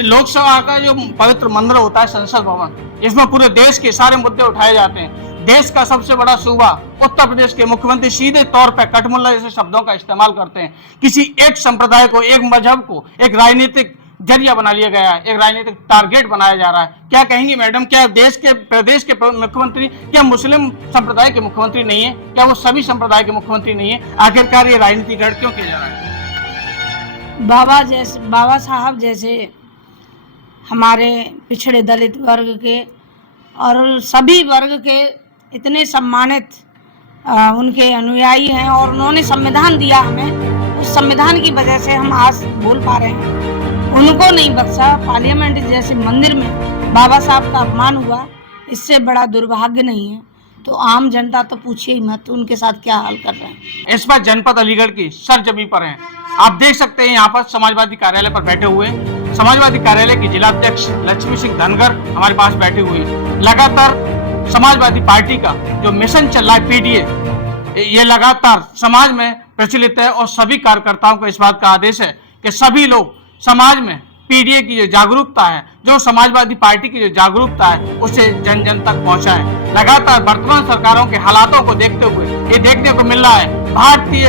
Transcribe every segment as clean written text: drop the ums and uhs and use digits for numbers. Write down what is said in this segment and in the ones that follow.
ये लोकसभा का जो पवित्र मंदिर होता है संसद भवन, इसमें पूरे देश के सारे मुद्दे उठाए जाते हैं। देश का सबसे बड़ा सूबा उत्तर प्रदेश के मुख्यमंत्री सीधे तौर पर कटमुल्ला जैसे शब्दों का इस्तेमाल करते हैं। किसी एक संप्रदाय को, एक मजहब को एक राजनीतिक जरिया बना लिया गया है, एक राजनीतिक टारगेट बनाया जा रहा है। क्या कहेंगी मैडम, क्या प्रदेश के मुख्यमंत्री क्या मुस्लिम संप्रदाय के मुख्यमंत्री नहीं है? क्या वो सभी संप्रदाय के मुख्यमंत्री नहीं है? आखिरकार ये राजनीतिकरण क्यों किया जा रहा है? बाबा साहब जैसे हमारे पिछड़े दलित वर्ग के और सभी वर्ग के इतने सम्मानित उनके अनुयायी हैं, और उन्होंने संविधान दिया हमें, उस संविधान की वजह से हम आज बोल पा रहे हैं। उनको नहीं बख्शा, पार्लियामेंट जैसे मंदिर में बाबा साहब का अपमान हुआ, इससे बड़ा दुर्भाग्य नहीं है। तो आम जनता तो पूछिए ही मत उनके साथ क्या हाल कर रहे हैं। इस बार जनपद अलीगढ़ की सरजमी पर हैं। आप देख सकते हैं यहाँ पर समाजवादी कार्यालय पर बैठे हुए समाजवादी कार्यालय की जिलाध्यक्ष लक्ष्मी सिंह धनगर हमारे पास बैठी हुई। लगातार समाजवादी पार्टी का जो मिशन चल रहा है पीडीए, ये लगातार समाज में प्रचलित है और सभी कार्यकर्ताओं को इस बात का आदेश है कि सभी लोग समाज में पीडीए की जो जागरूकता है, जो समाजवादी पार्टी की जो जागरूकता है, उसे जन जन तक पहुंचाएं। लगातार वर्तमान सरकारों के हालातों को देखते हुए ये देखने को मिल रहा है, भारतीय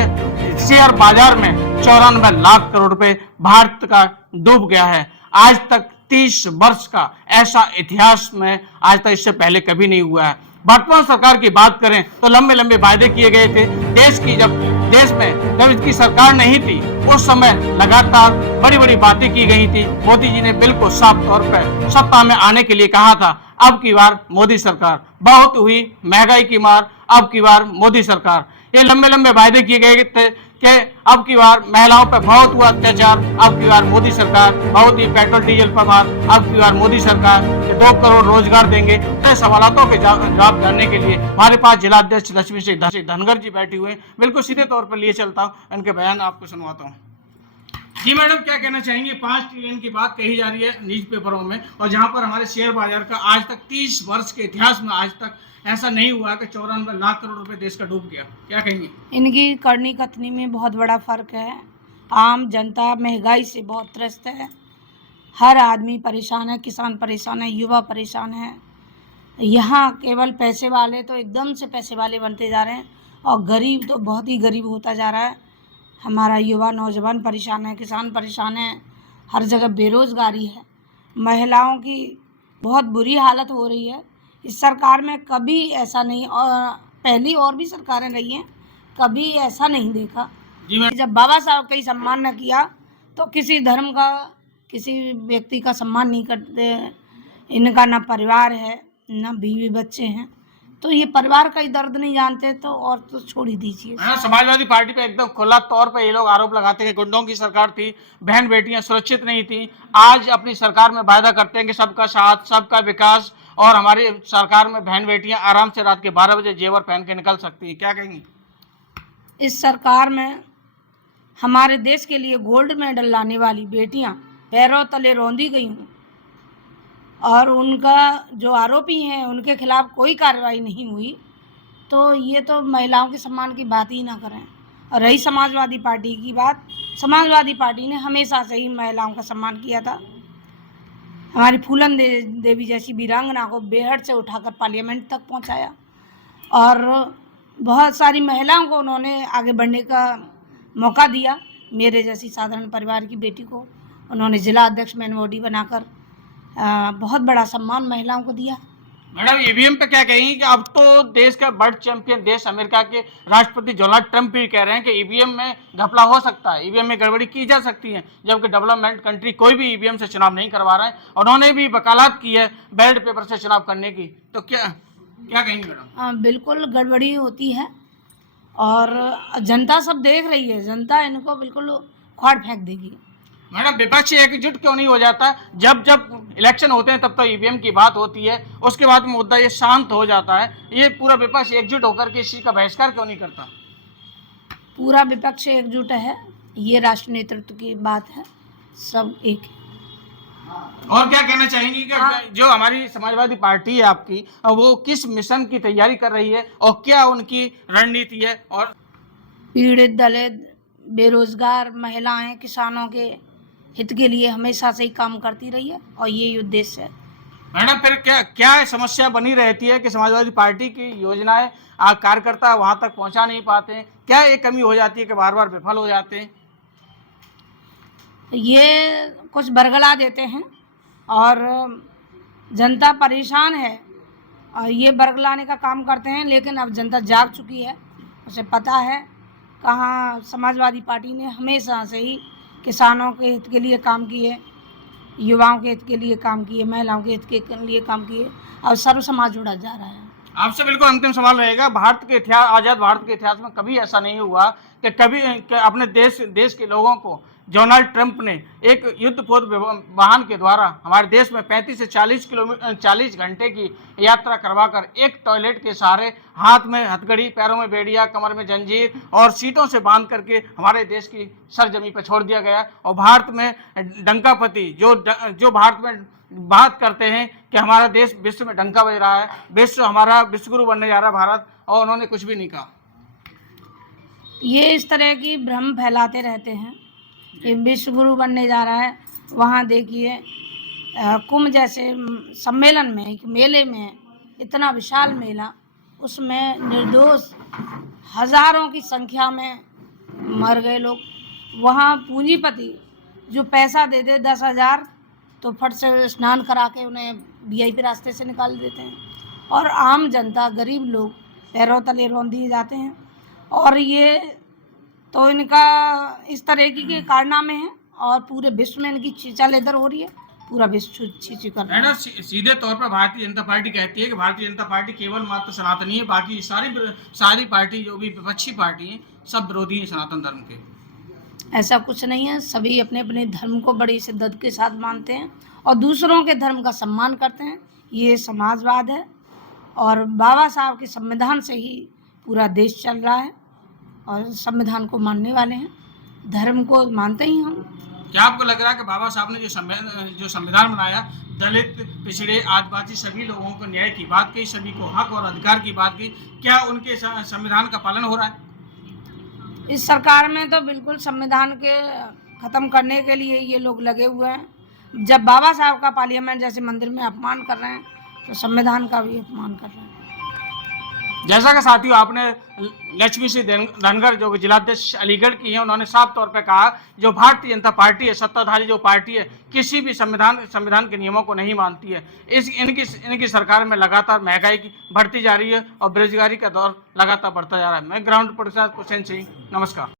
शेयर बाजार में 94 लाख करोड़ रुपए भारत का डूब गया है। आज तक 30 वर्ष का ऐसा इतिहास में आज तक इससे पहले कभी नहीं हुआ है। वर्तमान सरकार की बात करें तो लंबे लंबे वायदे किए गए थे। देश में जब इसकी सरकार नहीं थी उस समय लगातार बड़ी बड़ी बातें की गई थी। मोदी जी ने बिल्कुल साफ तौर पर सत्ता में आने के लिए कहा था। अब की बार मोदी सरकार, बहुत हुई महंगाई की मार, अब की बार मोदी सरकार। ये लंबे लंबे वायदे किए गए थे कि अब की बार महिलाओं पर बहुत हुआ अत्याचार, अब की बार मोदी सरकार। बहुत ही पेट्रोल डीजल पर मार, अब की बार मोदी सरकार। 2 करोड़ रोजगार देंगे। तो सवालों के जवाब जानने के लिए हमारे पास जिलाध्यक्ष लक्ष्मी सिंह धनगर जी बैठी हुए हैं। बिल्कुल सीधे तौर पर लिए चलता हूँ, इनके बयान आपको सुनवाता हूँ। जी मैडम, क्या कहना चाहेंगे? 5 ट्रिलियन की बात कही जा रही है न्यूज पेपरों में, और जहां पर हमारे शेयर बाजार का आज तक 30 वर्ष के इतिहास में आज तक ऐसा नहीं हुआ कि 94 लाख करोड़ रुपए देश का डूब गया। क्या कहेंगे? इनकी करनी कथनी में बहुत बड़ा फर्क है। आम जनता महंगाई से बहुत त्रस्त है, हर आदमी परेशान है, किसान परेशान है, युवा परेशान है। यहाँ केवल पैसे वाले तो एकदम से पैसे वाले बनते जा रहे हैं और गरीब तो बहुत ही गरीब होता जा रहा है। हमारा युवा नौजवान परेशान है, किसान परेशान है, हर जगह बेरोजगारी है, महिलाओं की बहुत बुरी हालत हो रही है। इस सरकार में कभी ऐसा नहीं, और पहली और भी सरकारें रही हैं, कभी ऐसा नहीं देखा। जब बाबा साहब का ही सम्मान न किया तो किसी धर्म का, किसी व्यक्ति का सम्मान नहीं करते। इनका ना परिवार है, ना बीवी बच्चे हैं, तो ये परिवार का ही दर्द नहीं जानते तो और तो छोड़ ही दीजिए। समाजवादी पार्टी पे एकदम खुला तौर पे ये लोग आरोप लगाते हैं कि गुंडों की सरकार थी, बहन बेटियां सुरक्षित नहीं थी। आज अपनी सरकार में वायदा करते हैं कि सबका साथ, सबका विकास, और हमारी सरकार में बहन बेटियां आराम से रात के 12 बजे जेवर पहन के निकल सकती हैं। क्या कहेंगी? इस सरकार में हमारे देश के लिए गोल्ड मेडल लाने वाली बेटियां पैरों तले रौंदी गई हूँ, और उनका जो आरोपी हैं उनके खिलाफ कोई कार्रवाई नहीं हुई, तो ये तो महिलाओं के सम्मान की बात ही ना करें। और रही समाजवादी पार्टी की बात, समाजवादी पार्टी ने हमेशा से ही महिलाओं का सम्मान किया था। हमारी फूलन देवी जैसी वीरांगना को बेहद से उठाकर पार्लियामेंट तक पहुंचाया, और बहुत सारी महिलाओं को उन्होंने आगे बढ़ने का मौका दिया। मेरे जैसी साधारण परिवार की बेटी को उन्होंने जिला अध्यक्ष मेनवोडी बनाकर बहुत बड़ा सम्मान महिलाओं को दिया। मैडम, ईवीएम पे क्या कहेंगी कि अब तो देश का वर्ल्ड चैंपियन देश अमेरिका के राष्ट्रपति डोनाल्ड ट्रंप भी कह रहे हैं कि ईवीएम में घपला हो सकता है, ईवीएम में गड़बड़ी की जा सकती है, जबकि डेवलपमेंट कंट्री कोई भी ईवीएम से चुनाव नहीं करवा रहा है। उन्होंने भी वकालत की है बैलेट पेपर से चुनाव करने की, तो क्या कहेंगे मैडम? बिल्कुल गड़बड़ी होती है और जनता सब देख रही है, जनता इनको बिल्कुल उखाड़ फेंक देगी। मैडम, विपक्ष एकजुट क्यों नहीं हो जाता? जब इलेक्शन होते हैं तब तो ईवीएम की बात होती है, उसके बाद मुद्दा ये शांत हो जाता है। ये पूरा विपक्ष एकजुट होकर के इस चीज का बहिष्कार क्यों नहीं करता? पूरा विपक्ष एकजुट है, ये राष्ट्र नेतृत्व की बात है, सब एक है। और क्या कहना चाहेंगी कि जो हमारी समाजवादी पार्टी है आपकी, वो किस मिशन की तैयारी कर रही है और क्या उनकी रणनीति है? और पीड़ित, दलित, बेरोजगार महिलाएं, किसानों के हित के लिए हमेशा से ही काम करती रही है और यही उद्देश्य है। मैडम फिर क्या क्या समस्या बनी रहती है कि समाजवादी पार्टी की योजनाएं कार्यकर्ता वहां तक पहुंचा नहीं पाते हैं? क्या एक कमी हो जाती है कि बार बार विफल हो जाते हैं? ये कुछ बरगला देते हैं और जनता परेशान है और ये बरगलाने का काम करते हैं, लेकिन अब जनता जाग चुकी है, उसे पता है कहाँ समाजवादी पार्टी ने हमेशा से ही किसानों के हित के लिए काम किए, युवाओं के हित के लिए काम किए, महिलाओं के हित के लिए काम किए, और सर्व समाज जुड़ा जा रहा है। आपसे बिल्कुल अंतिम सवाल रहेगा, भारत के इतिहास, आजाद भारत के इतिहास में कभी ऐसा नहीं हुआ कि कभी अपने देश के लोगों को डोनाल्ड ट्रंप ने एक युद्धपोत वाहन के द्वारा हमारे देश में 35 से 40 घंटे की यात्रा करवाकर एक टॉयलेट के सहारे, हाथ में हथकड़ी, पैरों में बेड़िया, कमर में जंजीर और सीटों से बांध करके हमारे देश की सरजमी पर छोड़ दिया गया। और भारत में डंकापति जो भारत में बात करते हैं कि हमारा देश विश्व में डंका बज रहा है, हमारा विश्वगुरु बनने जा रहा है भारत, और उन्होंने कुछ भी नहीं कहा। ये इस तरह की भ्रम फैलाते रहते हैं कि विश्वगुरु बनने जा रहा है। वहाँ देखिए कुंभ जैसे सम्मेलन में, एक मेले में, इतना विशाल मेला, उसमें निर्दोष हजारों की संख्या में मर गए लोग। वहाँ पूंजीपति जो पैसा दे दे 10,000 तो फट से स्नान करा के उन्हें वीआईपी रास्ते से निकाल देते हैं, और आम जनता, गरीब लोग पैरों तले रौंद दिए जाते हैं। और ये तो इनका इस तरह के कारनामे हैं और पूरे विश्व में इनकी चीचा लेदर हो रही है, पूरा विश्व चीची कर रहा है। सीधे तौर पर भारतीय जनता पार्टी कहती है कि भारतीय जनता पार्टी केवल मात्र सनातनी है, बाकी सारी पार्टी जो भी विपक्षी पार्टी है सब विरोधी है सनातन धर्म के। ऐसा कुछ नहीं है, सभी अपने अपने धर्म को बड़ी शिद्दत के साथ मानते हैं और दूसरों के धर्म का सम्मान करते हैं। ये समाजवाद है और बाबा साहब के संविधान से ही पूरा देश चल रहा है और संविधान को मानने वाले हैं, धर्म को मानते ही हम। क्या आपको लग रहा है कि बाबा साहब ने जो संविधान बनाया, दलित, पिछड़े, आदिवासी सभी लोगों को न्याय की बात कही, सभी को हक और अधिकार की बात कही, क्या उनके संविधान का पालन हो रहा है? इस सरकार में तो बिल्कुल संविधान के ख़त्म करने के लिए ये लोग लगे हुए हैं। जब बाबा साहब का पार्लियामेंट जैसे मंदिर में अपमान कर रहे हैं तो संविधान का भी अपमान कर रहे हैं। जैसा कि साथियों आपने लक्ष्मी सिंह धनगर जो जिलाध्यक्ष अलीगढ़ की हैं, उन्होंने साफ तौर पर कहा जो भारतीय जनता पार्टी है, सत्ताधारी जो पार्टी है, किसी भी संविधान के नियमों को नहीं मानती है। इनकी सरकार में लगातार महंगाई की बढ़ती जा रही है और बेरोजगारी का दौर लगातार बढ़ता जा रहा है। मैं ग्राउंड रिपोर्टर हुसैन सिंह, नमस्कार।